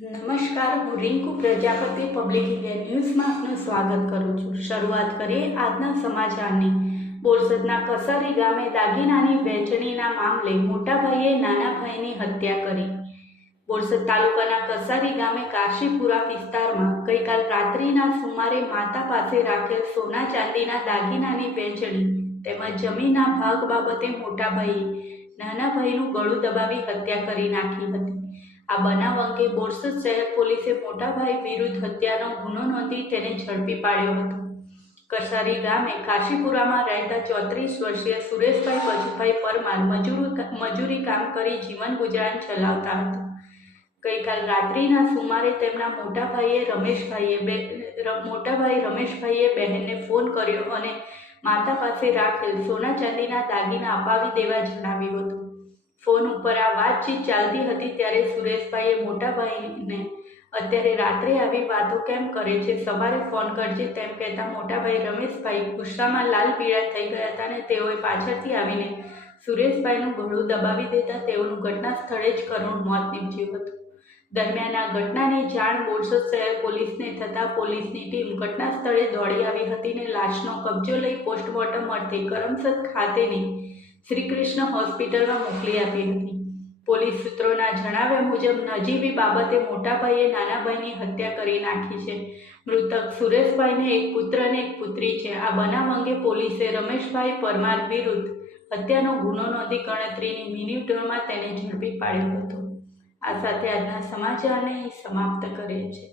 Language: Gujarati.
નમસ્કાર, હું રિંકુ પ્રજાપતિ પબ્લિક ઇન્ડિયા ન્યૂઝમાં આપનું સ્વાગત કરું છું। શરૂઆત કરીએ આજના સમાચારની। બોરસદના કસારી ગામે દાગીનાની વહેંચણીના મામલે મોટા ભાઈએ નાના ભાઈની હત્યા કરી। બોરસદ તાલુકાના કસારી ગામે કાશીપુરા વિસ્તારમાં ગઈકાલ રાત્રિના સુમારે માતા પાસે રાખેલ સોના ચાંદીના દાગીનાની વહેંચણી તેમજ જમીનના ભાગ બાબતે મોટા ભાઈએ નાના ભાઈનું ગળું દબાવી હત્યા કરી નાખી હતી। આ બનાવ અંગે બોરસદ શહેર પોલીસે મોટાભાઈ વિરુદ્ધ હત્યાનો ગુનો નોંધી તેને ઝડપી પાડ્યો હતો। કસારી ગામે કાશીપુરામાં રહેતા 34 વર્ષીય સુરેશભાઈ બચુભાઈ પરમાર મજૂરી કામ કરી જીવન ગુજરાન ચલાવતા હતા। ગઈકાલ રાત્રિના સુમારે તેમના મોટાભાઈ રમેશભાઈએ બહેનને ફોન કર્યો અને માતા પાસે રાખેલ સોના ચાંદીના દાગીના અપાવી દેવા જણાવ્યું હતું। ફોન ઉપર આ વાતચીત ચાલતી હતી ત્યારે સુરેશભાઈએ મોટાભાઈને અત્યારે રાત્રે આવી વાતો કેમ કરે છે, સવારે ફોન કરજે તેમ કહેતા મોટાભાઈ રમેશભાઈ ગુસ્સામાં લાલ પીળા થઈ ગયા હતા અને તેઓએ પાછળથી આવીને સુરેશભાઈનું ગળું દબાવી દેતા તેઓનું ઘટના સ્થળે જ કરુણ મોત નીપજ્યું હતું। દરમિયાન આ ઘટનાની જાણ બોરસદ શહેર પોલીસને થતાં પોલીસની ટીમ ઘટના સ્થળે દોડી આવી હતી અને લાશનો કબજો લઈ પોસ્ટમોર્ટમ અર્થે કરમસદ ખાતેની શ્રીકૃષ્ણ હોસ્પિટલમાં મોકલી આપી હતી। પોલીસ સૂત્રોના જણાવ્યા મુજબ નજીવી બાબતે મોટાભાઈએ નાના ભાઈની હત્યા કરી નાખી છે। મૃતક સુરેશભાઈને એક પુત્ર અને એક પુત્રી છે। આ બનાવ અંગે પોલીસે રમેશભાઈ પરમાર વિરુદ્ધ હત્યાનો ગુનો નોંધી ગણતરીની મિનિટોમાં તેને ઝડપી પાડ્યો હતો। આ સાથે આજના સમાચારને સમાપ્ત કરે છે।